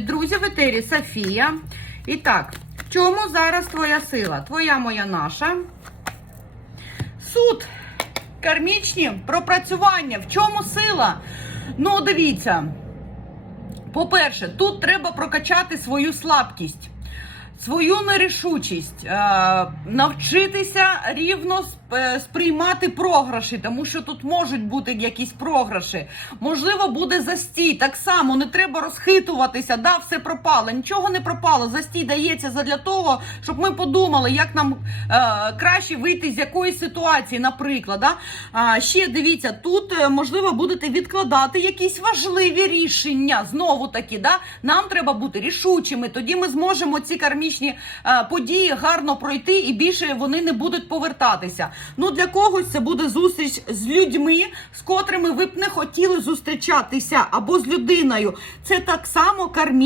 Друзі, в етері Софія. І так, в чому зараз твоя сила? Твоя моя наша. Суд. Кармічні пропрацювання. В чому сила? Ну, дивіться. По-перше, тут треба прокачати свою слабкість, свою нерішучість, е, навчитися рівно е, сприймати програші, тому що тут можуть бути якісь програші. Можливо, буде застій. Так само не треба розхитуватися, да, все пропало. Нічого не пропало. Застій дається задля того, щоб ми подумали, як нам е, краще вийти з якоїсь ситуації, наприклад. Да? Ще дивіться, тут можливо будете відкладати якісь важливі рішення. Знову таки, да? нам треба бути рішучими. Тоді ми зможемо ці кармічні е, події гарно пройти і більше вони не будуть повертатися. Ну для когось це буде зустріч з людьми, з котрими ви б не хотіли зустрічатися, або з людиною. Це так само кармічні.